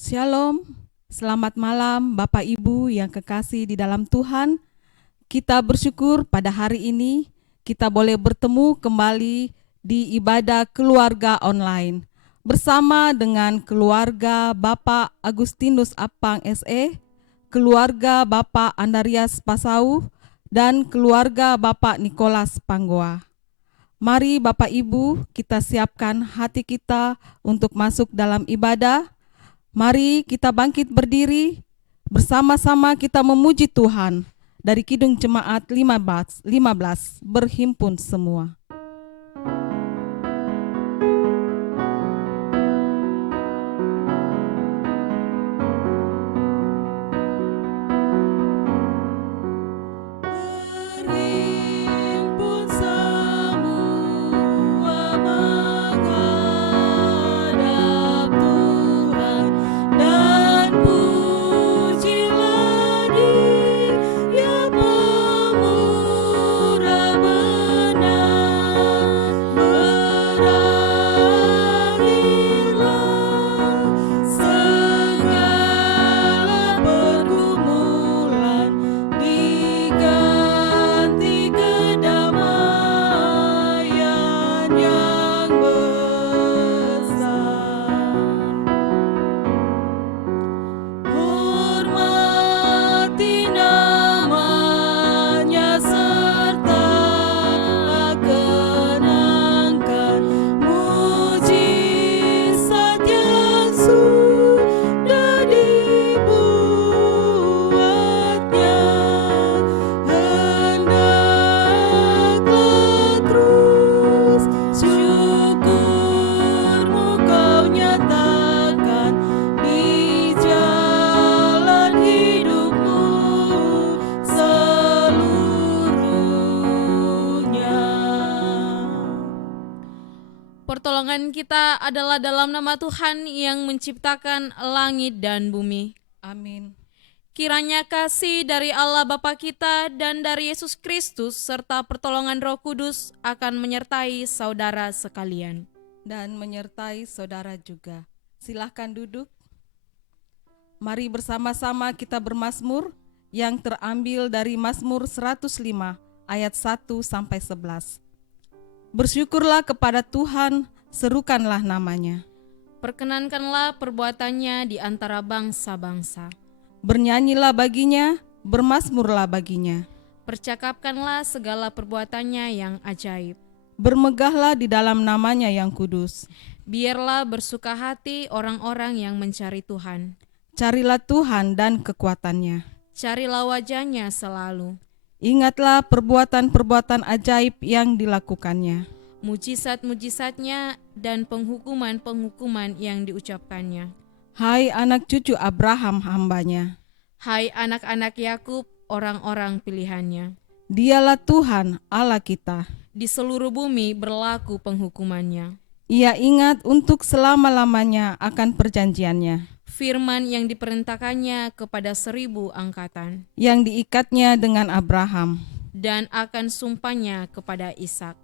Shalom, selamat malam Bapak Ibu yang kekasih di dalam Tuhan. Kita bersyukur pada hari ini kita boleh bertemu kembali di ibadah keluarga online bersama dengan keluarga Bapak Agustinus Apang SE, keluarga Bapak Andarias Pasau, dan keluarga Bapak Nikolas Panggoa. Mari Bapak Ibu kita siapkan hati kita untuk masuk dalam ibadah. Mari kita bangkit berdiri, bersama-sama kita memuji Tuhan. Dari Kidung Jemaat 15 berhimpun semua. Pertolongan kita adalah dalam nama Tuhan yang menciptakan langit dan bumi. Amin. Kiranya kasih dari Allah Bapa kita dan dari Yesus Kristus serta pertolongan Roh Kudus akan menyertai saudara sekalian. Dan menyertai saudara juga. Silahkan duduk. Mari bersama-sama kita bermazmur yang terambil dari Mazmur 105 ayat 1 sampai 11. Bersyukurlah kepada Tuhan, serukanlah namanya. Perkenankanlah perbuatannya di antara bangsa-bangsa. Bernyanyilah baginya, bermazmurlah baginya. Percakapkanlah segala perbuatannya yang ajaib. Bermegahlah di dalam namanya yang kudus. Biarlah bersuka hati orang-orang yang mencari Tuhan. Carilah Tuhan dan kekuatannya. Carilah wajahnya selalu. Ingatlah perbuatan-perbuatan ajaib yang dilakukannya. Mujizat-mujizatnya dan penghukuman-penghukuman yang diucapkannya. Hai anak cucu Abraham hambanya. Hai anak-anak Yakub, orang-orang pilihannya. Dialah Tuhan Allah kita. Di seluruh bumi berlaku penghukumannya. Ia ingat untuk selama-lamanya akan perjanjiannya, Firman yang diperintahkannya kepada 1000 angkatan, yang diikatnya dengan Abraham. dan akan sumpahnya kepada Ishak.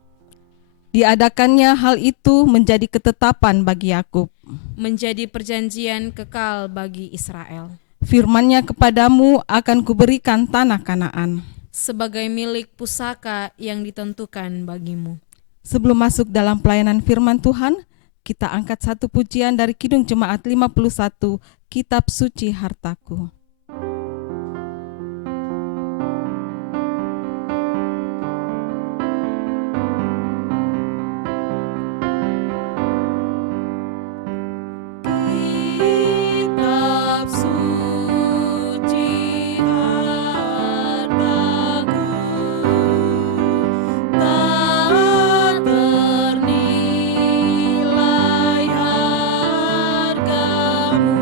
Diadakannya hal itu menjadi ketetapan bagi Yakub, Menjadi perjanjian kekal bagi Israel. Firman-Nya kepadamu akan kuberikan tanah Kanaan. Sebagai milik pusaka yang ditentukan bagimu. Sebelum masuk dalam pelayanan firman Tuhan, kita angkat satu pujian dari Kidung Jemaat 51, Kitab Suci Hartaku. Kitab suci hartaku, tak ternilai hargamu,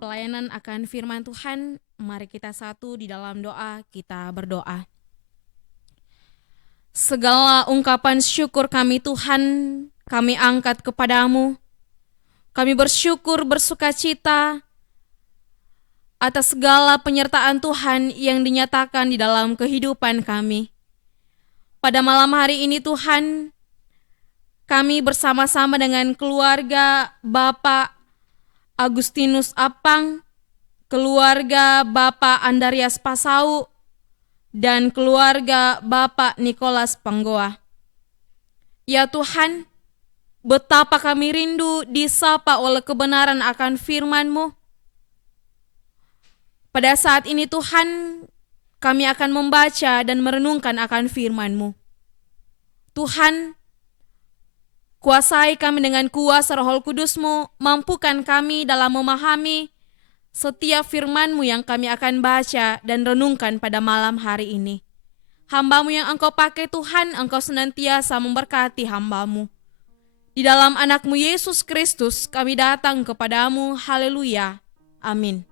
pelayanan akan firman Tuhan, mari kita satu di dalam doa, kita berdoa. Segala ungkapan syukur kami Tuhan, kami angkat kepadamu. Kami bersyukur bersukacita atas segala penyertaan Tuhan yang dinyatakan di dalam kehidupan kami. Pada malam hari ini Tuhan, kami bersama-sama dengan keluarga Bapak Agustinus Apang, keluarga Bapak Andarias Pasau, dan keluarga Bapak Nikolas Panggoa. Ya Tuhan, betapa kami rindu disapa oleh kebenaran akan firman-Mu. Pada saat ini Tuhan, kami akan membaca dan merenungkan akan firman-Mu. Tuhan, kuasai kami dengan kuasa Roh Kudus-Mu, mampukan kami dalam memahami setiap firman-Mu yang kami akan baca dan renungkan pada malam hari ini. Hamba-Mu yang Engkau pakai Tuhan, Engkau senantiasa memberkati hamba-Mu. Di dalam anak-Mu Yesus Kristus kami datang kepadamu, haleluya, amin.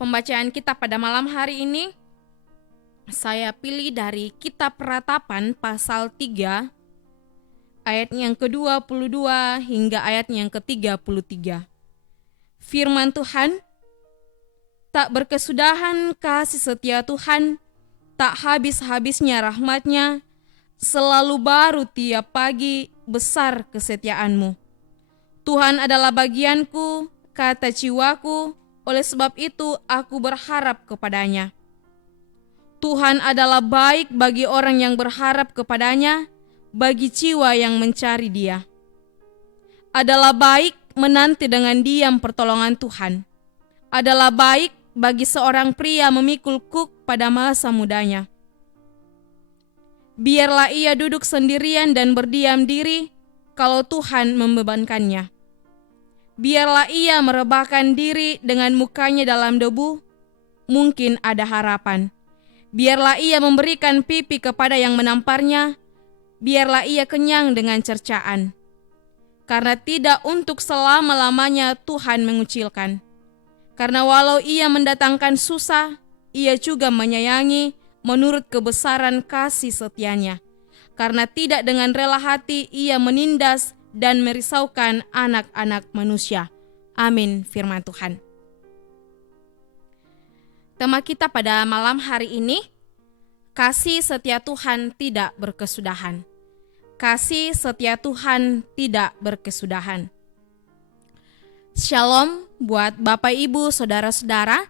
Pembacaan kita pada malam hari ini, saya pilih dari Kitab Ratapan pasal 3, ayat yang ke-22 hingga ayat yang ke-33. Firman Tuhan, tak berkesudahan kasih setia Tuhan, tak habis-habisnya rahmat-Nya, selalu baru tiap pagi, besar kesetiaan-Mu. Tuhan adalah bagianku, kata jiwaku, oleh sebab itu aku berharap kepada-Nya. Tuhan adalah baik bagi orang yang berharap kepada-Nya, bagi jiwa yang mencari Dia. Adalah baik menanti dengan diam pertolongan Tuhan. Adalah baik bagi seorang pria memikul kuk pada masa mudanya. Biarlah ia duduk sendirian dan berdiam diri kalau Tuhan membebankannya. Biarlah ia merebahkan diri dengan mukanya dalam debu, mungkin ada harapan. Biarlah ia memberikan pipi kepada yang menamparnya, biarlah ia kenyang dengan cercaan. Karena tidak untuk selama-lamanya Tuhan mengucilkan. Karena walau ia mendatangkan susah, ia juga menyayangi menurut kebesaran kasih setia-Nya. Karena tidak dengan rela hati ia menindas dan merisaukan anak-anak manusia. Amin, firman Tuhan. Tema kita pada malam hari ini, kasih setia Tuhan tidak berkesudahan. Kasih setia Tuhan tidak berkesudahan. Shalom buat Bapak Ibu, saudara-saudara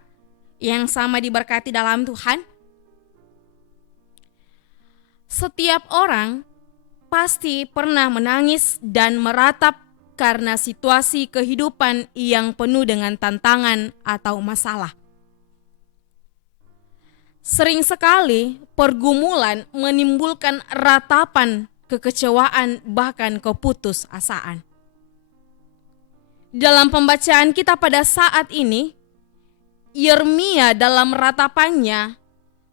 yang sama diberkati dalam Tuhan. Setiap orang pasti pernah menangis dan meratap karena situasi kehidupan yang penuh dengan tantangan atau masalah. Sering sekali pergumulan menimbulkan ratapan, kekecewaan, bahkan keputusasaan. Dalam pembacaan kita pada saat ini, Yeremia dalam ratapannya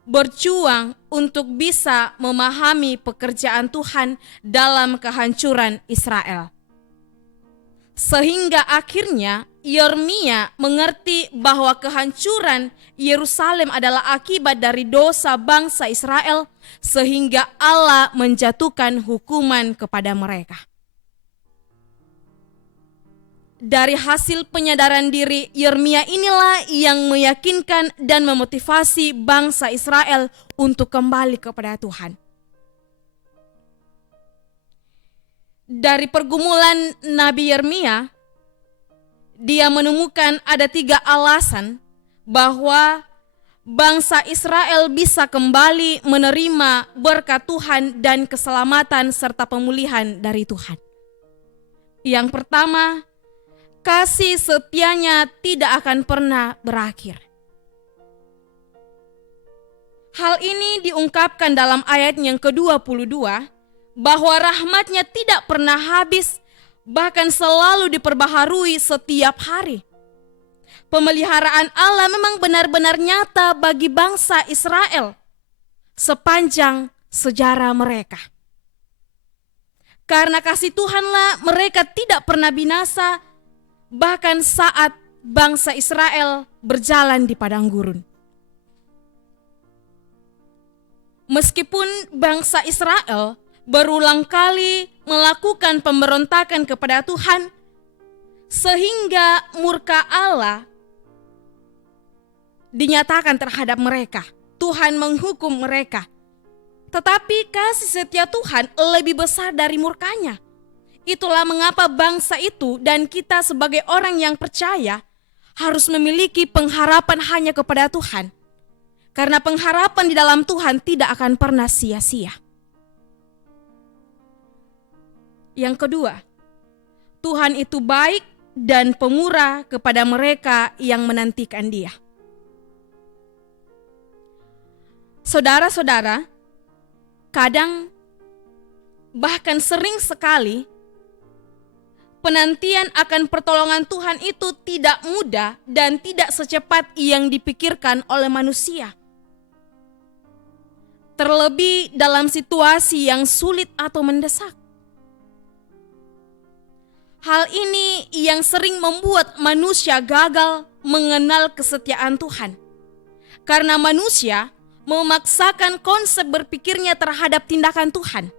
berjuang untuk bisa memahami pekerjaan Tuhan dalam kehancuran Israel. Sehingga akhirnya Yeremia mengerti bahwa kehancuran Yerusalem adalah akibat dari dosa bangsa Israel, sehingga Allah menjatuhkan hukuman kepada mereka. Dari hasil penyadaran diri Yeremia inilah yang meyakinkan dan memotivasi bangsa Israel untuk kembali kepada Tuhan. Dari pergumulan Nabi Yeremia, dia menemukan ada 3 alasan bahwa bangsa Israel bisa kembali menerima berkat Tuhan dan keselamatan serta pemulihan dari Tuhan. Yang pertama, kasih setianya tidak akan pernah berakhir. Hal ini diungkapkan dalam ayat yang ke-22, bahwa rahmat-Nya tidak pernah habis, bahkan selalu diperbaharui setiap hari. Pemeliharaan Allah memang benar-benar nyata bagi bangsa Israel sepanjang sejarah mereka. Karena kasih Tuhanlah mereka tidak pernah binasa, bahkan saat bangsa Israel berjalan di padang gurun. Meskipun bangsa Israel berulang kali melakukan pemberontakan kepada Tuhan, sehingga murka Allah dinyatakan terhadap mereka. Tuhan menghukum mereka. Tetapi kasih setia Tuhan lebih besar dari murkanya. Itulah mengapa bangsa itu dan kita sebagai orang yang percaya harus memiliki pengharapan hanya kepada Tuhan. Karena pengharapan di dalam Tuhan tidak akan pernah sia-sia. Yang kedua, Tuhan itu baik dan pemurah kepada mereka yang menantikan Dia. Saudara-saudara, kadang bahkan sering sekali penantian akan pertolongan Tuhan itu tidak mudah dan tidak secepat yang dipikirkan oleh manusia. Terlebih dalam situasi yang sulit atau mendesak. Hal ini yang sering membuat manusia gagal mengenal kesetiaan Tuhan. Karena manusia memaksakan konsep berpikirnya terhadap tindakan Tuhan.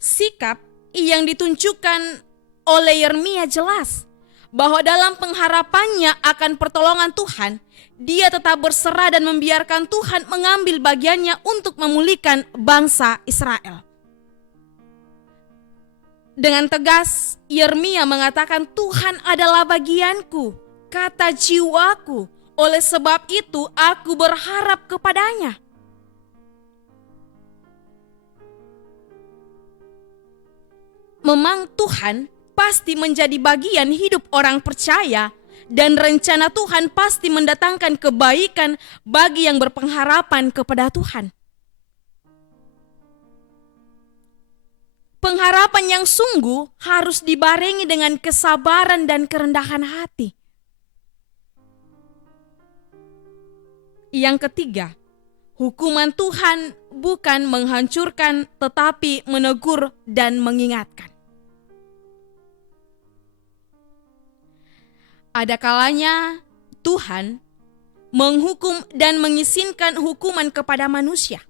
Sikap yang ditunjukkan oleh Yeremia jelas bahwa dalam pengharapannya akan pertolongan Tuhan, dia tetap berserah dan membiarkan Tuhan mengambil bagiannya untuk memulihkan bangsa Israel. Dengan tegas, Yeremia mengatakan, Tuhan adalah bagianku, kata jiwaku. Oleh sebab itu, aku berharap kepadanya. Memang Tuhan pasti menjadi bagian hidup orang percaya, dan rencana Tuhan pasti mendatangkan kebaikan bagi yang berpengharapan kepada Tuhan. Pengharapan yang sungguh harus dibarengi dengan kesabaran dan kerendahan hati. Yang ketiga, hukuman Tuhan bukan menghancurkan tetapi menegur dan mengingatkan. Ada kalanya Tuhan menghukum dan mengizinkan hukuman kepada manusia.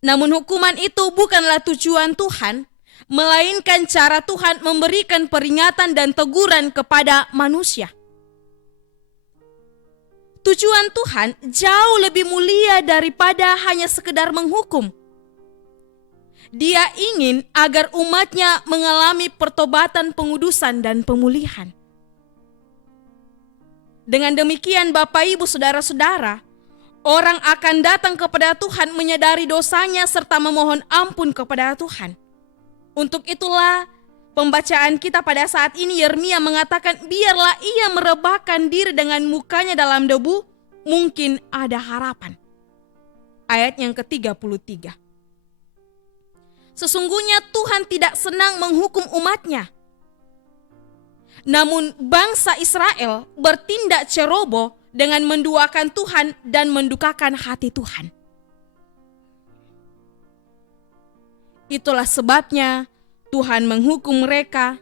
Namun hukuman itu bukanlah tujuan Tuhan, melainkan cara Tuhan memberikan peringatan dan teguran kepada manusia. Tujuan Tuhan jauh lebih mulia daripada hanya sekedar menghukum. Dia ingin agar umatnya mengalami pertobatan, pengudusan, dan pemulihan. Dengan demikian Bapak Ibu Saudara-saudara, orang akan datang kepada Tuhan menyadari dosanya serta memohon ampun kepada Tuhan. Untuk itulah pembacaan kita pada saat ini Yeremia mengatakan, biarlah ia merebahkan diri dengan mukanya dalam debu, mungkin ada harapan. Ayat yang ke-33. Sesungguhnya Tuhan tidak senang menghukum umatnya. Namun bangsa Israel bertindak ceroboh dengan menduakan Tuhan dan mendukakan hati Tuhan. Itulah sebabnya Tuhan menghukum mereka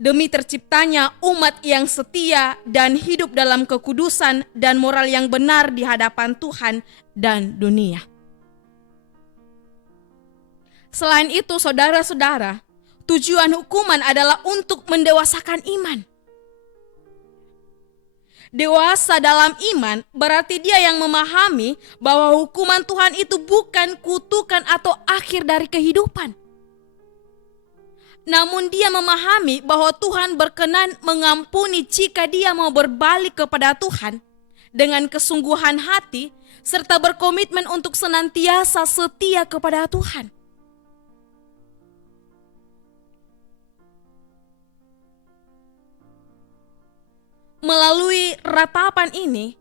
demi terciptanya umat yang setia dan hidup dalam kekudusan dan moral yang benar di hadapan Tuhan dan dunia. Selain itu, saudara-saudara, tujuan hukuman adalah untuk mendewasakan iman. Dewasa dalam iman berarti dia yang memahami bahwa hukuman Tuhan itu bukan kutukan atau akhir dari kehidupan. Namun dia memahami bahwa Tuhan berkenan mengampuni jika dia mau berbalik kepada Tuhan dengan kesungguhan hati serta berkomitmen untuk senantiasa setia kepada Tuhan. Melalui ratapan ini,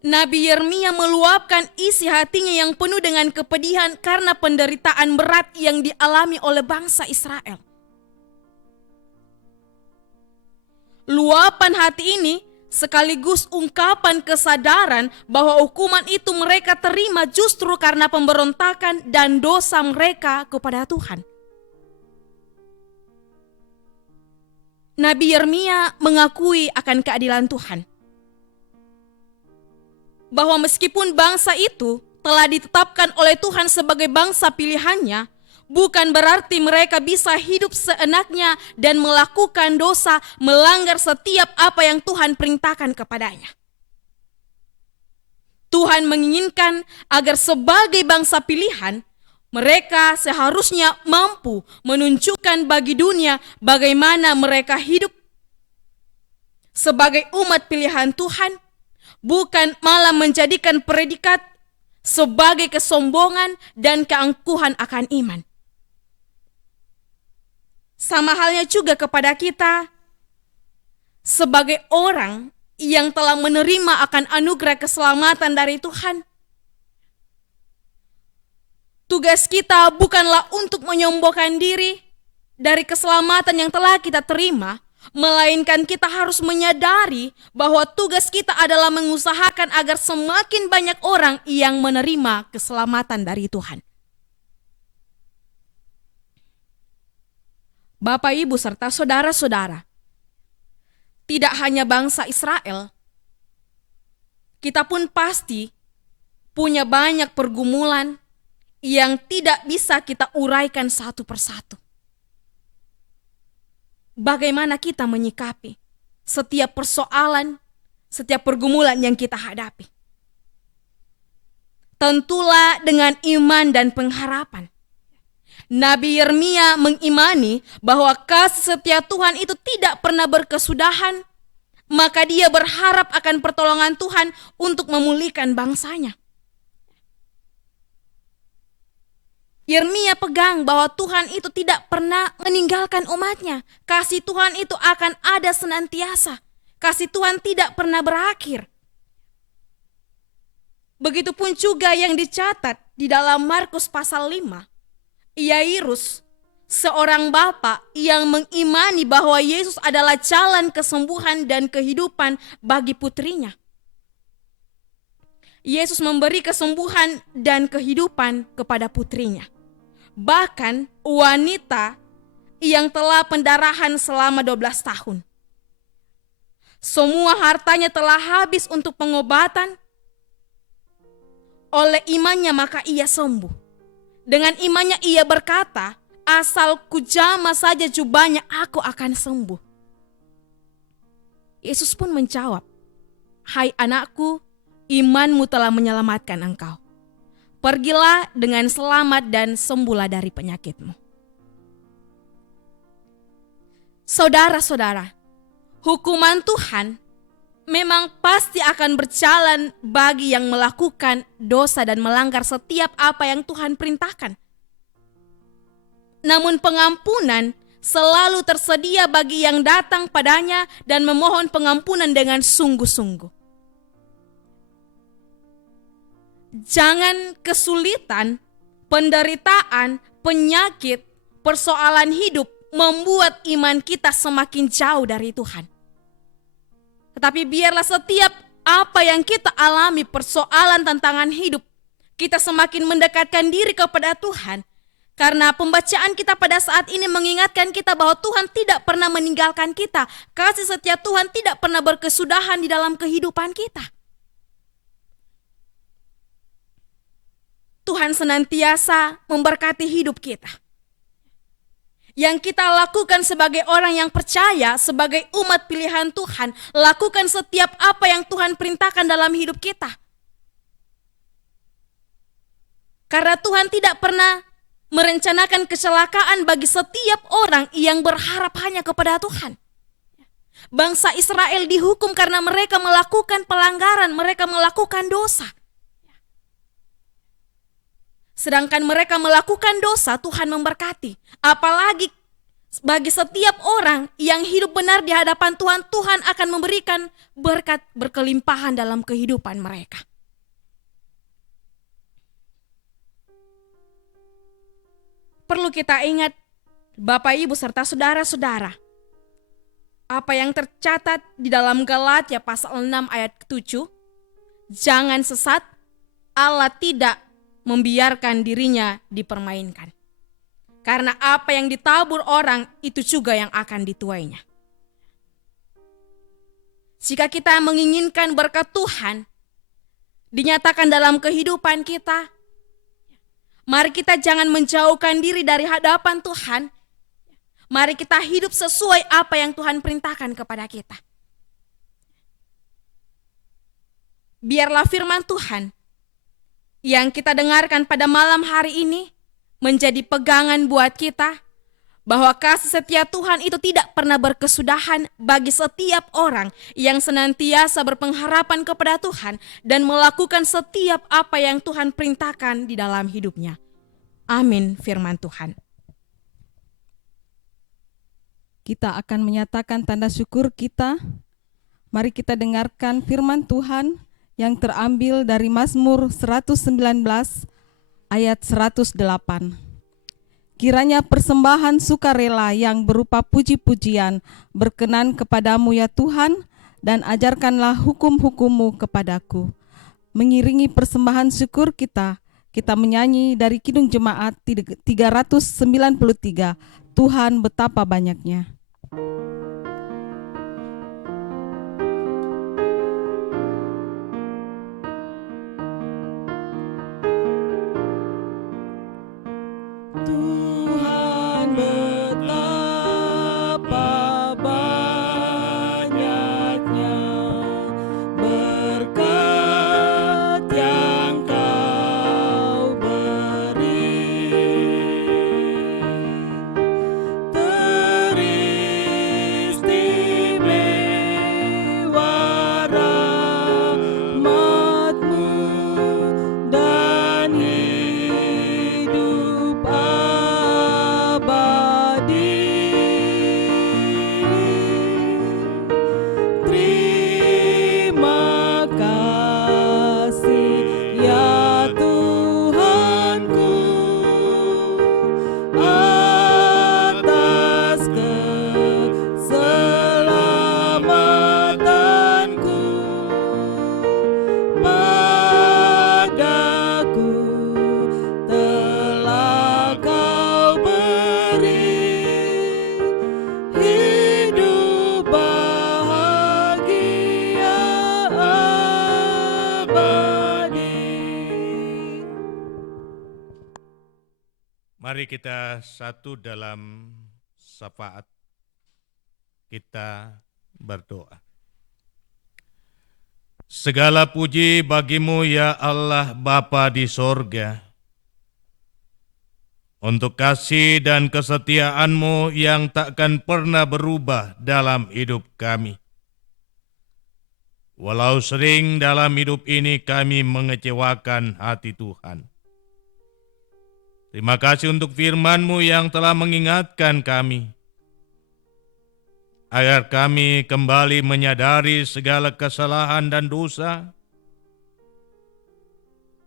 Nabi Yeremia meluapkan isi hatinya yang penuh dengan kepedihan karena penderitaan berat yang dialami oleh bangsa Israel. Luapan hati ini sekaligus ungkapan kesadaran bahwa hukuman itu mereka terima justru karena pemberontakan dan dosa mereka kepada Tuhan. Nabi Yeremia mengakui akan keadilan Tuhan. Bahwa meskipun bangsa itu telah ditetapkan oleh Tuhan sebagai bangsa pilihannya, bukan berarti mereka bisa hidup seenaknya dan melakukan dosa, melanggar setiap apa yang Tuhan perintahkan kepadanya. Tuhan menginginkan agar sebagai bangsa pilihan, mereka seharusnya mampu menunjukkan bagi dunia bagaimana mereka hidup sebagai umat pilihan Tuhan, bukan malah menjadikan predikat sebagai kesombongan dan keangkuhan akan iman. Sama halnya juga kepada kita sebagai orang yang telah menerima akan anugerah keselamatan dari Tuhan. Tugas kita bukanlah untuk menyombongkan diri dari keselamatan yang telah kita terima, melainkan kita harus menyadari bahwa tugas kita adalah mengusahakan agar semakin banyak orang yang menerima keselamatan dari Tuhan. Bapak, Ibu, serta saudara-saudara, tidak hanya bangsa Israel, kita pun pasti punya banyak pergumulan yang tidak bisa kita uraikan satu persatu. Bagaimana kita menyikapi setiap persoalan, setiap pergumulan yang kita hadapi? Tentulah dengan iman dan pengharapan. Nabi Yeremia mengimani bahwa kasih setia Tuhan itu tidak pernah berkesudahan, maka dia berharap akan pertolongan Tuhan untuk memulihkan bangsanya. Yeremia pegang bahwa Tuhan itu tidak pernah meninggalkan umatnya. Kasih Tuhan itu akan ada senantiasa. Kasih Tuhan tidak pernah berakhir. Begitupun juga yang dicatat di dalam Markus pasal 5. Yairus, seorang bapak yang mengimani bahwa Yesus adalah jalan kesembuhan dan kehidupan bagi putrinya. Yesus memberi kesembuhan dan kehidupan kepada putrinya. Bahkan wanita yang telah pendarahan selama 12 tahun. Semua hartanya telah habis untuk pengobatan. Oleh imannya maka ia sembuh. Dengan imannya ia berkata, asal kujama saja jubahnya aku akan sembuh. Yesus pun menjawab, hai anakku, imanmu telah menyelamatkan engkau. Pergilah dengan selamat dan sembuhlah dari penyakitmu. Saudara-saudara, hukuman Tuhan memang pasti akan berjalan bagi yang melakukan dosa dan melanggar setiap apa yang Tuhan perintahkan. Namun pengampunan selalu tersedia bagi yang datang padanya dan memohon pengampunan dengan sungguh-sungguh. Jangan kesulitan, penderitaan, penyakit, persoalan hidup membuat iman kita semakin jauh dari Tuhan. Tetapi biarlah setiap apa yang kita alami, persoalan, tantangan hidup, kita semakin mendekatkan diri kepada Tuhan. Karena pembacaan kita pada saat ini mengingatkan kita bahwa Tuhan tidak pernah meninggalkan kita. Kasih setia Tuhan tidak pernah berkesudahan di dalam kehidupan kita. Tuhan senantiasa memberkati hidup kita. Yang kita lakukan sebagai orang yang percaya, sebagai umat pilihan Tuhan, lakukan setiap apa yang Tuhan perintahkan dalam hidup kita. Karena Tuhan tidak pernah merencanakan kecelakaan bagi setiap orang yang berharap hanya kepada Tuhan. Bangsa Israel dihukum karena mereka melakukan pelanggaran, mereka melakukan dosa. Sedangkan mereka melakukan dosa, Tuhan memberkati. Apalagi bagi setiap orang yang hidup benar di hadapan Tuhan, Tuhan akan memberikan berkat berkelimpahan dalam kehidupan mereka. Perlu kita ingat, Bapak, Ibu, serta saudara-saudara, apa yang tercatat di dalam Galatia pasal 6 ayat 7, jangan sesat, Allah tidak membiarkan dirinya dipermainkan. Karena apa yang ditabur orang itu juga yang akan dituainya. Jika kita menginginkan berkat Tuhan dinyatakan dalam kehidupan kita, mari kita jangan menjauhkan diri dari hadapan Tuhan. Mari kita hidup sesuai apa yang Tuhan perintahkan kepada kita. Biarlah firman Tuhan yang kita dengarkan pada malam hari ini menjadi pegangan buat kita, bahwa kasih setia Tuhan itu tidak pernah berkesudahan bagi setiap orang yang senantiasa berpengharapan kepada Tuhan dan melakukan setiap apa yang Tuhan perintahkan di dalam hidupnya. Amin firman Tuhan. Kita akan menyatakan tanda syukur kita. Mari kita dengarkan firman Tuhan yang terambil dari Mazmur 119 ayat 108. Kiranya persembahan sukarela yang berupa puji-pujian berkenan kepadamu ya Tuhan, dan ajarkanlah hukum-hukum-Mu kepadaku. Mengiringi persembahan syukur kita menyanyi dari Kidung Jemaat 393, Tuhan betapa banyaknya. Tuhan betapa banyaknya berkat yang Kau beri, teristimewa rahmat-Mu dan hidup abadi. Terima kasih ya Tuhanku atas keselamatanku. Padaku telah Kau beri hidup bahagia abadi. Mari kita satu dalam syafaat. Kita berdoa. Segala puji bagi-Mu ya Allah Bapa di sorga, untuk kasih dan kesetiaan-Mu yang takkan pernah berubah dalam hidup kami. Walau sering dalam hidup ini kami mengecewakan hati Tuhan. Terima kasih untuk firman-Mu yang telah mengingatkan kami, agar kami kembali menyadari segala kesalahan dan dosa,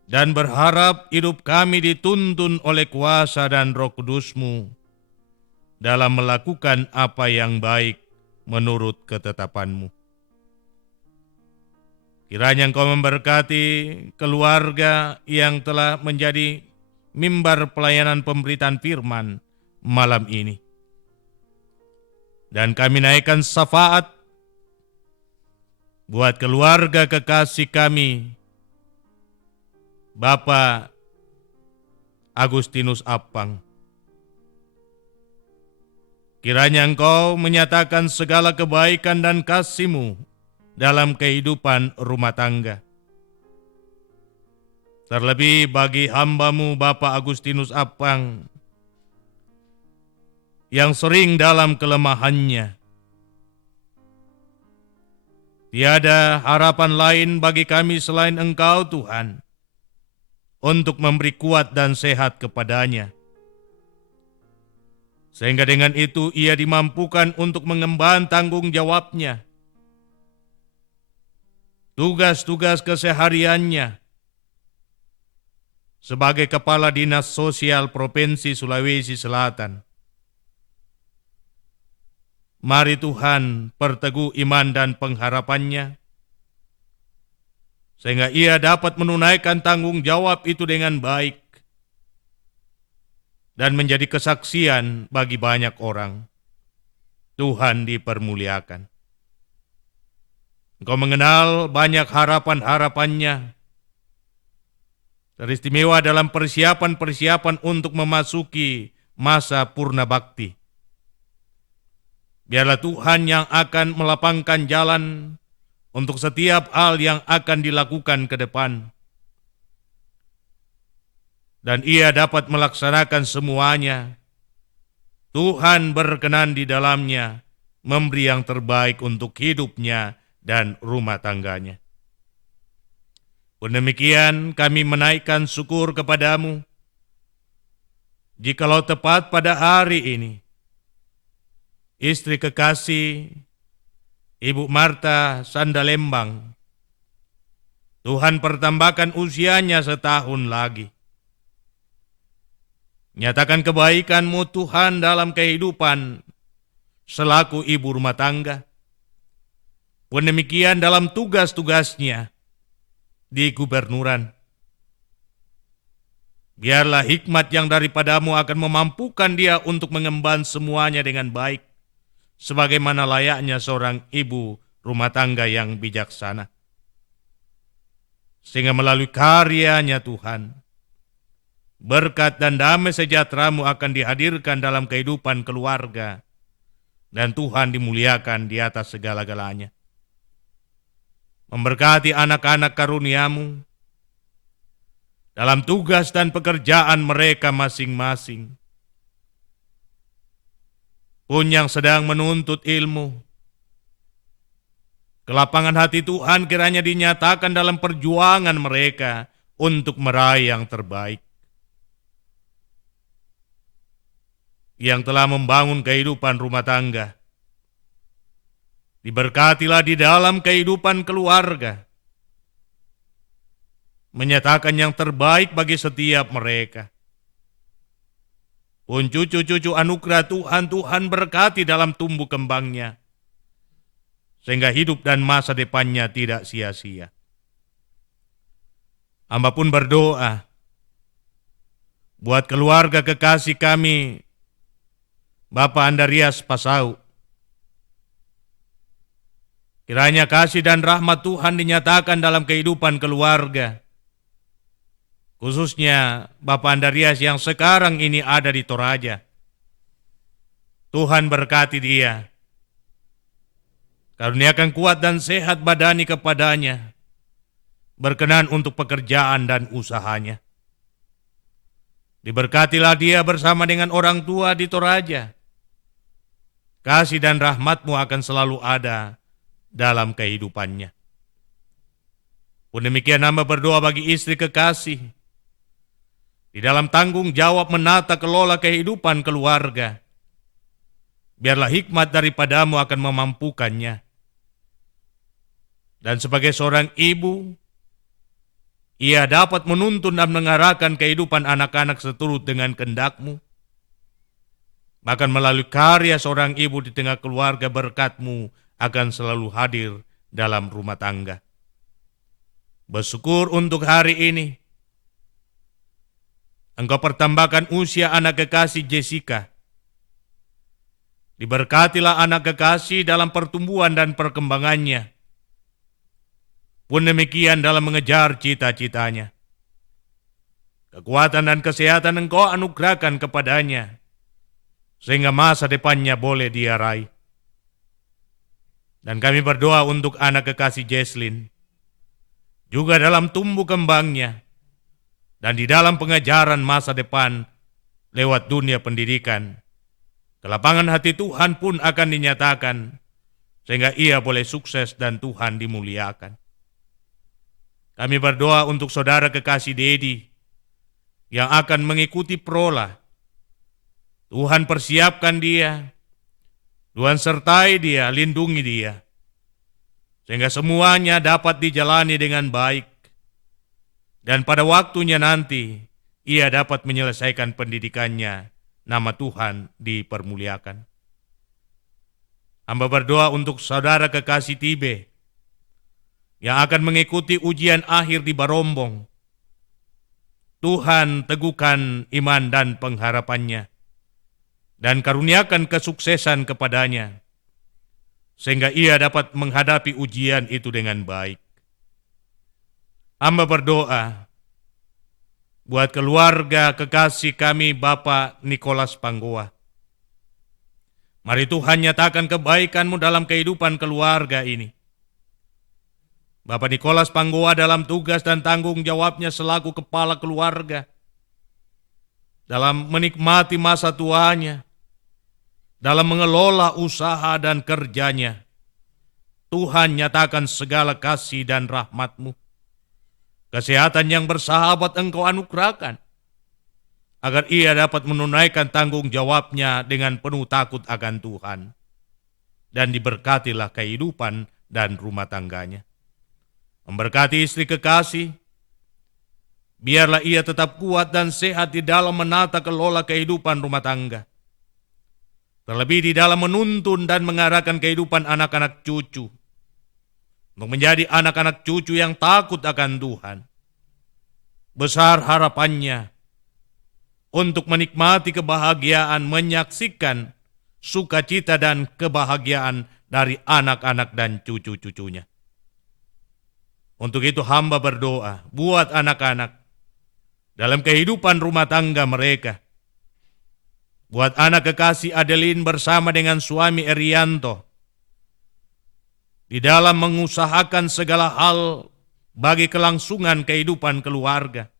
dan berharap hidup kami dituntun oleh kuasa dan Roh Kudus-Mu dalam melakukan apa yang baik menurut ketetapan-Mu. Kiranya Engkau memberkati keluarga yang telah menjadi mimbar pelayanan pemberitaan firman malam ini. Dan kami naikkan syafaat buat keluarga kekasih kami, Bapak Agustinus Appang. Kiranya Engkau menyatakan segala kebaikan dan kasih-Mu dalam kehidupan rumah tangga. Terlebih bagi hamba-Mu Bapak Agustinus Appang yang sering dalam kelemahannya. Tiada harapan lain bagi kami selain Engkau Tuhan, untuk memberi kuat dan sehat kepadanya. Sehingga dengan itu ia dimampukan untuk mengemban tanggung jawabnya, tugas-tugas kesehariannya, sebagai Kepala Dinas Sosial Provinsi Sulawesi Selatan. Mari Tuhan perteguh iman dan pengharapannya, sehingga ia dapat menunaikan tanggung jawab itu dengan baik, dan menjadi kesaksian bagi banyak orang. Tuhan dipermuliakan. Engkau mengenal banyak harapan-harapannya, teristimewa dalam persiapan-persiapan untuk memasuki masa purna bakti. Biarlah Tuhan yang akan melapangkan jalan untuk setiap hal yang akan dilakukan ke depan. Dan ia dapat melaksanakan semuanya. Tuhan berkenan di dalamnya, memberi yang terbaik untuk hidupnya dan rumah tangganya. Pun demikian kami menaikkan syukur kepadamu, jikalau tepat pada hari ini, istri kekasih Ibu Marta Sandalembang, Tuhan pertambahkan usianya setahun lagi. Nyatakan kebaikan-Mu Tuhan dalam kehidupan selaku ibu rumah tangga. Pun demikian dalam tugas-tugasnya di gubernuran. Biarlah hikmat yang daripada-Mu akan memampukan dia untuk mengemban semuanya dengan baik, sebagaimana layaknya seorang ibu rumah tangga yang bijaksana. Sehingga melalui karyanya Tuhan, berkat dan damai sejahtera-Mu akan dihadirkan dalam kehidupan keluarga, dan Tuhan dimuliakan di atas segala-galanya. Memberkati anak-anak karunia-Mu dalam tugas dan pekerjaan mereka masing-masing. Pun yang sedang menuntut ilmu, kelapangan hati Tuhan kiranya dinyatakan dalam perjuangan mereka untuk meraih yang terbaik. Yang telah membangun kehidupan rumah tangga, diberkatilah di dalam kehidupan keluarga, menyatakan yang terbaik bagi setiap mereka. Pun cucu-cucu anugerah Tuhan, Tuhan berkati dalam tumbuh kembangnya, sehingga hidup dan masa depannya tidak sia-sia. Hamba pun berdoa buat keluarga kekasih kami, Bapak Andarias Pasau. Kiranya kasih dan rahmat Tuhan dinyatakan dalam kehidupan keluarga, khususnya Bapak Andarias yang sekarang ini ada di Toraja. Tuhan berkati dia, karuniakan kuat dan sehat badani kepadanya, berkenan untuk pekerjaan dan usahanya. Diberkatilah dia bersama dengan orang tua di Toraja. Kasih dan rahmat-Mu akan selalu ada dalam kehidupannya. Pun demikian hamba berdoa bagi istri kekasih, di dalam tanggung jawab menata kelola kehidupan keluarga. Biarlah hikmat daripada-Mu akan memampukannya. Dan sebagai seorang ibu, ia dapat menuntun dan mengarahkan kehidupan anak-anak seturut dengan kehendak-Mu. Bahkan melalui karya seorang ibu di tengah keluarga, berkat-Mu akan selalu hadir dalam rumah tangga. Bersyukur untuk hari ini. Engkau pertambahkan usia anak kekasih Jessica. Diberkatilah anak kekasih dalam pertumbuhan dan perkembangannya. Pun demikian dalam mengejar cita-citanya. Kekuatan dan kesehatan Engkau anugerahkan kepadanya, sehingga masa depannya boleh dia raih. Dan kami berdoa untuk anak kekasih Jesslyn, juga dalam tumbuh kembangnya, dan di dalam pengajaran masa depan lewat dunia pendidikan. Kelapangan hati Tuhan pun akan dinyatakan, sehingga ia boleh sukses dan Tuhan dimuliakan. Kami berdoa untuk saudara kekasih Dedi, yang akan mengikuti prola. Tuhan persiapkan dia, Tuhan sertai dia, lindungi dia, sehingga semuanya dapat dijalani dengan baik. Dan pada waktunya nanti, ia dapat menyelesaikan pendidikannya, nama Tuhan dipermuliakan. Hamba berdoa untuk saudara kekasih Tibe, yang akan mengikuti ujian akhir di Barombong. Tuhan teguhkan iman dan pengharapannya, dan karuniakan kesuksesan kepadanya. sehingga ia dapat menghadapi ujian itu dengan baik. Hamba berdoa buat keluarga kekasih kami Bapak Nicholas Panggoa. Mari Tuhan nyatakan kebaikan-Mu dalam kehidupan keluarga ini. Bapak Nicholas Panggoa dalam tugas dan tanggung jawabnya selaku kepala keluarga, dalam menikmati masa tuanya, dalam mengelola usaha dan kerjanya, Tuhan nyatakan segala kasih dan rahmat-Mu. Kesehatan yang bersahabat Engkau anugerahkan, agar ia dapat menunaikan tanggung jawabnya dengan penuh takut akan Tuhan. Dan diberkatilah kehidupan dan rumah tangganya. Memberkati istri kekasih, biarlah ia tetap kuat dan sehat di dalam menata kelola kehidupan rumah tangga. Terlebih di dalam menuntun dan mengarahkan kehidupan anak-anak cucu, untuk menjadi anak-anak cucu yang takut akan Tuhan. Besar harapannya untuk menikmati kebahagiaan, menyaksikan sukacita dan kebahagiaan dari anak-anak dan cucu-cucunya. Untuk itu hamba berdoa buat anak-anak dalam kehidupan rumah tangga mereka. Buat anak kekasih Adeline bersama dengan suami Erianto, di dalam mengusahakan segala hal bagi kelangsungan kehidupan keluarga.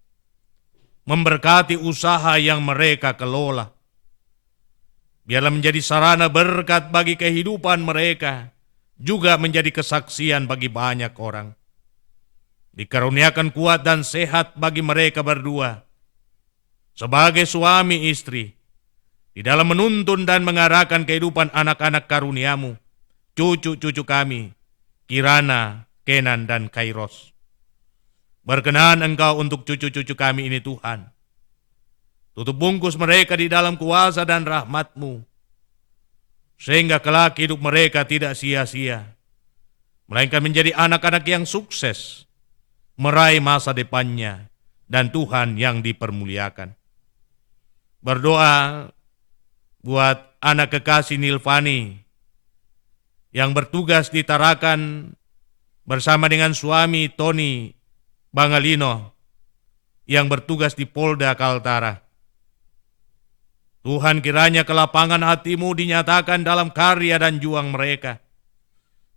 Memberkati usaha yang mereka kelola. Biarlah menjadi sarana berkat bagi kehidupan mereka, juga menjadi kesaksian bagi banyak orang. Dikaruniakan kuat dan sehat bagi mereka berdua, sebagai suami istri, di dalam menuntun dan mengarahkan kehidupan anak-anak karunia-Mu, cucu-cucu kami, Kirana, Kenan, dan Kairos. Berkenan Engkau untuk cucu-cucu kami ini Tuhan. Tutup bungkus mereka di dalam kuasa dan rahmat-Mu, sehingga kelak hidup mereka tidak sia-sia, melainkan menjadi anak-anak yang sukses, meraih masa depannya, dan Tuhan yang dipermuliakan. Berdoa buat anak kekasih Nilvani yang bertugas di Tarakan bersama dengan suami Tony Bangalino yang bertugas di Polda Kaltara. Tuhan, kiranya kelapangan hati-Mu dinyatakan dalam karya dan juang mereka,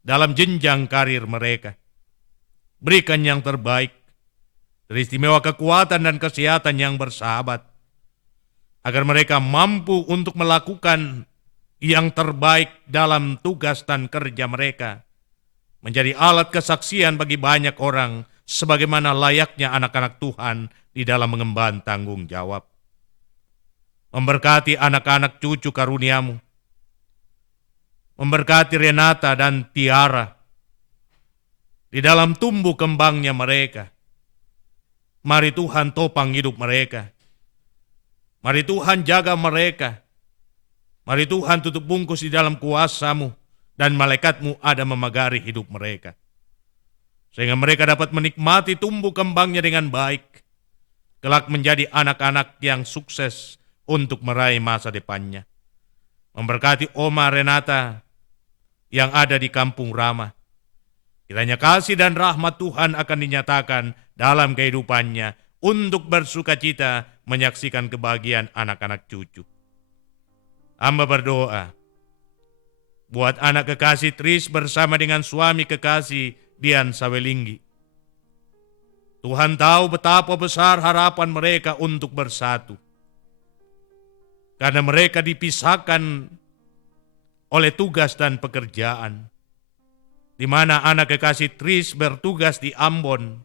dalam jenjang karir mereka. Berikan yang terbaik, teristimewa kekuatan dan kesehatan yang bersahabat, agar mereka mampu untuk melakukan yang terbaik dalam tugas dan kerja mereka, menjadi alat kesaksian bagi banyak orang, sebagaimana layaknya anak-anak Tuhan di dalam mengemban tanggung jawab. Memberkati anak-anak cucu karunia-Mu, memberkati Renata dan Tiara, di dalam tumbuh kembangnya mereka. Mari Tuhan topang hidup mereka. Mari Tuhan jaga mereka. Mari Tuhan tutup bungkus di dalam kuasa-Mu, dan malaikat-Mu ada memagari hidup mereka, sehingga mereka dapat menikmati tumbuh kembangnya dengan baik, kelak menjadi anak-anak yang sukses untuk meraih masa depannya. Memberkati Oma Renata yang ada di Kampung Rama. Kiranya kasih dan rahmat Tuhan akan dinyatakan dalam kehidupannya untuk bersukacita menyaksikan kebahagiaan anak-anak cucu. Hamba berdoa buat anak kekasih Tris bersama dengan suami kekasih Dian Sawelinggi. Tuhan tahu betapa besar harapan mereka untuk bersatu, karena mereka dipisahkan oleh tugas dan pekerjaan, di mana anak kekasih Tris bertugas di Ambon,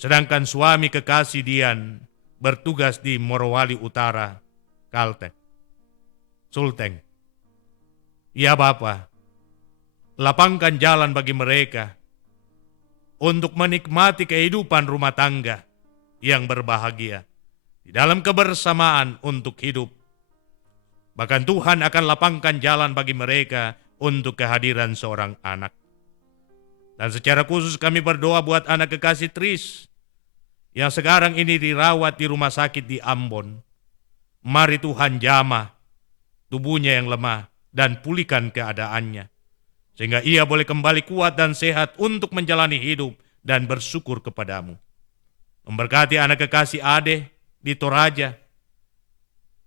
sedangkan suami kekasih Dian bertugas di Morowali Utara, Kalteng, Sulteng. Ya Bapa, lapangkan jalan bagi mereka untuk menikmati kehidupan rumah tangga yang berbahagia, di dalam kebersamaan untuk hidup. Bahkan Tuhan akan lapangkan jalan bagi mereka untuk kehadiran seorang anak. Dan secara khusus kami berdoa buat anak kekasih Tris yang sekarang ini dirawat di rumah sakit di Ambon. Mari Tuhan jamah tubuhnya yang lemah dan pulihkan keadaannya. sehingga ia boleh kembali kuat dan sehat untuk menjalani hidup dan bersyukur kepadamu. Memberkati anak kekasih Ade di Toraja.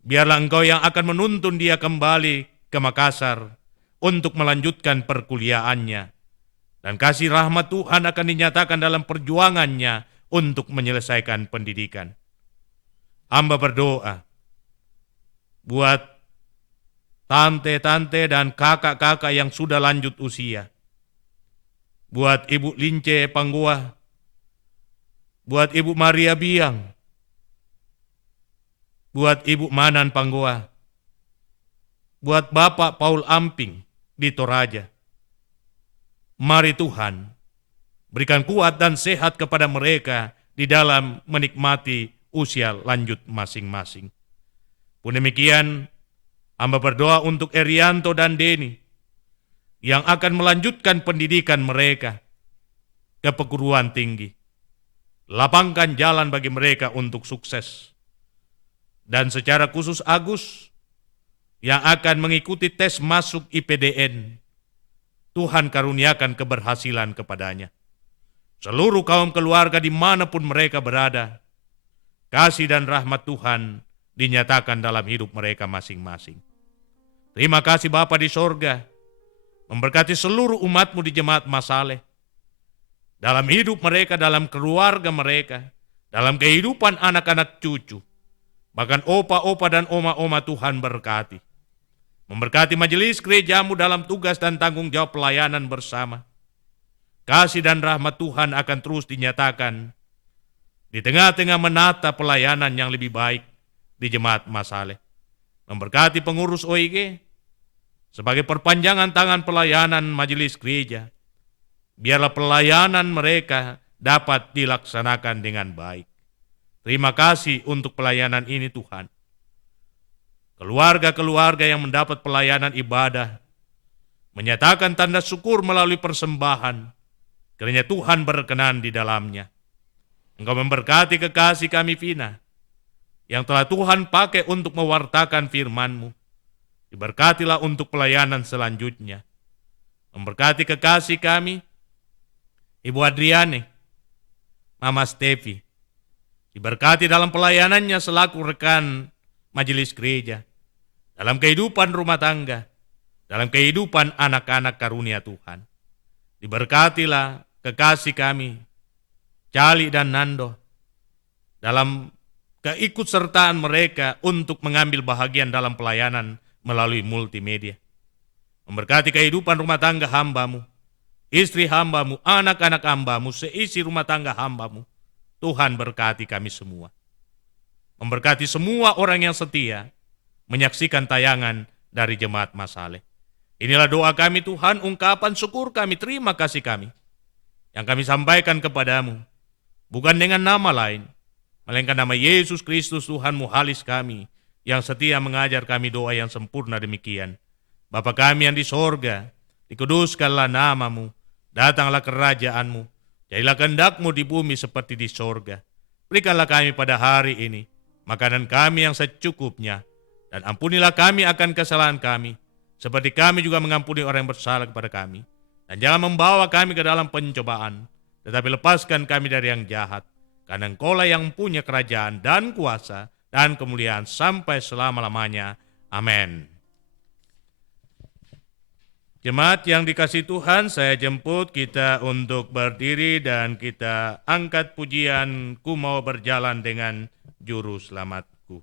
Biarlah Engkau yang akan menuntun dia kembali ke Makassar untuk melanjutkan perkuliahannya. Dan kasih rahmat Tuhan akan dinyatakan dalam perjuangannya untuk menyelesaikan pendidikan. Hamba berdoa buat tante-tante dan kakak-kakak yang sudah lanjut usia. Buat Ibu Lince Panggoa, buat Ibu Maria Biang, buat Ibu Manan Panggoa, buat Bapak Paul Amping di Toraja. Mari Tuhan, berikan kuat dan sehat kepada mereka di dalam menikmati usia lanjut masing-masing. Pun demikian, hamba berdoa untuk Erianto dan Deni yang akan melanjutkan pendidikan mereka ke perguruan tinggi. Lapangkan jalan bagi mereka untuk sukses. Dan secara khusus Agus yang akan mengikuti tes masuk IPDN, Tuhan karuniakan keberhasilan kepadanya. Seluruh kaum keluarga dimanapun mereka berada, kasih dan rahmat Tuhan dinyatakan dalam hidup mereka masing-masing. Terima kasih Bapa di sorga, memberkati seluruh umatmu di Jemaat Masaleh, dalam hidup mereka, dalam keluarga mereka, dalam kehidupan anak-anak cucu, bahkan opa-opa dan oma-oma Tuhan berkati. Memberkati majelis gerejamu dalam tugas dan tanggung jawab pelayanan bersama. Kasih dan rahmat Tuhan akan terus dinyatakan di tengah-tengah menata pelayanan yang lebih baik di Jemaat Masaleh. Memberkati pengurus OIG sebagai perpanjangan tangan pelayanan majelis gereja. Biarlah pelayanan mereka dapat dilaksanakan dengan baik. Terima kasih untuk pelayanan ini Tuhan. Keluarga-keluarga yang mendapat pelayanan ibadah menyatakan tanda syukur melalui persembahan, kiranya Tuhan berkenan di dalamnya. Engkau memberkati kekasih kami Vina, yang telah Tuhan pakai untuk mewartakan firman-Mu. Diberkatilah untuk pelayanan selanjutnya. Memberkati kekasih kami, Ibu Adriane, Mama Stevi. Diberkati dalam pelayanannya selaku rekan majelis gereja, dalam kehidupan rumah tangga, dalam kehidupan anak-anak karunia Tuhan. Diberkatilah kekasih kami, Cali dan Nando, dalam keikutsertaan mereka untuk mengambil bahagian dalam pelayanan melalui multimedia. Memberkati kehidupan rumah tangga hamba-Mu, istri hamba-Mu, anak-anak hamba-Mu, seisi rumah tangga hamba-Mu. Tuhan berkati kami semua. Memberkati semua orang yang setia menyaksikan tayangan dari Jemaat Masaleh. Inilah doa kami Tuhan, ungkapan syukur kami, terima kasih kami, yang kami sampaikan kepadamu, bukan dengan nama lain, melainkan nama Yesus Kristus Tuhan Muhalis kami, yang setia mengajar kami doa yang sempurna demikian. Bapa kami yang di sorga, dikuduskanlah nama-Mu, datanglah kerajaan-Mu, jadilah kehendak-Mu di bumi seperti di sorga. Berikanlah kami pada hari ini makanan kami yang secukupnya, dan ampunilah kami akan kesalahan kami, seperti kami juga mengampuni orang yang bersalah kepada kami. Dan jangan membawa kami ke dalam pencobaan, tetapi lepaskan kami dari yang jahat, karena Engkaulah yang punya kerajaan dan kuasa dan kemuliaan sampai selama-lamanya. Amin. Jemaat yang dikasihi Tuhan, saya jemput kita untuk berdiri dan kita angkat pujian Ku Mau Berjalan Dengan Juru Selamatku.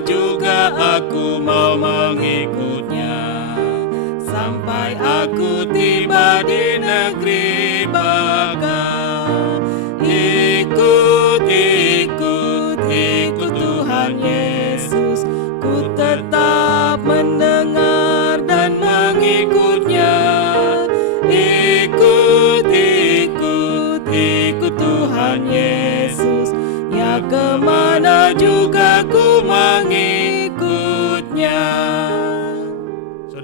Juga aku mau mengikutnya, sampai aku tiba di negeri baka. Ikut, ikut, ikut Tuhan Yesus, ku tetap mendengar dan mengikutnya. Ikut, ikut, ikut Tuhan Yesus, ya kemana juga ku mengikut.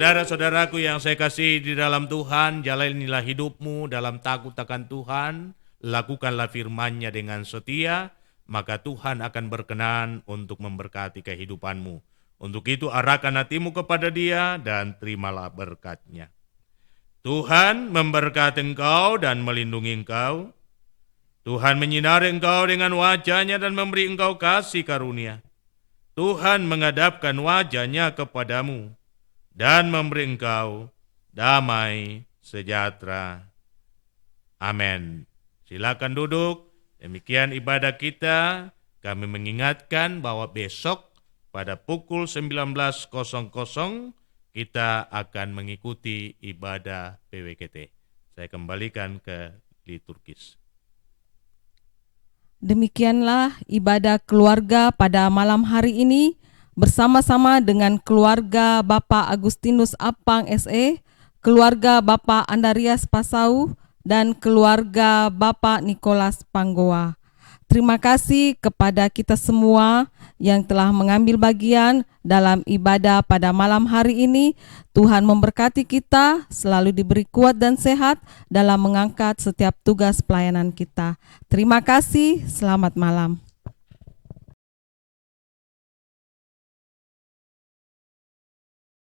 Saudara-saudaraku yang saya kasih di dalam Tuhan, jalanilah hidupmu dalam takut akan Tuhan, lakukanlah firman-Nya dengan setia, maka Tuhan akan berkenan untuk memberkati kehidupanmu. Untuk itu arahkan hatimu kepada Dia dan terimalah berkat-Nya. Tuhan memberkati engkau dan melindungi engkau. Tuhan menyinari engkau dengan wajah-Nya dan memberi engkau kasih karunia. Tuhan menghadapkan wajah-Nya kepadamu dan memberi engkau damai sejahtera. Amin. Silakan duduk. Demikian ibadah kita. Kami mengingatkan bahwa besok pada pukul 19.00 kita akan mengikuti ibadah PWKT. Saya kembalikan ke liturgis. Demikianlah ibadah keluarga pada malam hari ini bersama-sama dengan keluarga Bapak Agustinus Apang SE, keluarga Bapak Andarias Pasau, dan keluarga Bapak Nikolas Panggoa. Terima kasih kepada kita semua yang telah mengambil bagian dalam ibadah pada malam hari ini. Tuhan memberkati kita, selalu diberi kuat dan sehat dalam mengangkat setiap tugas pelayanan kita. Terima kasih, selamat malam.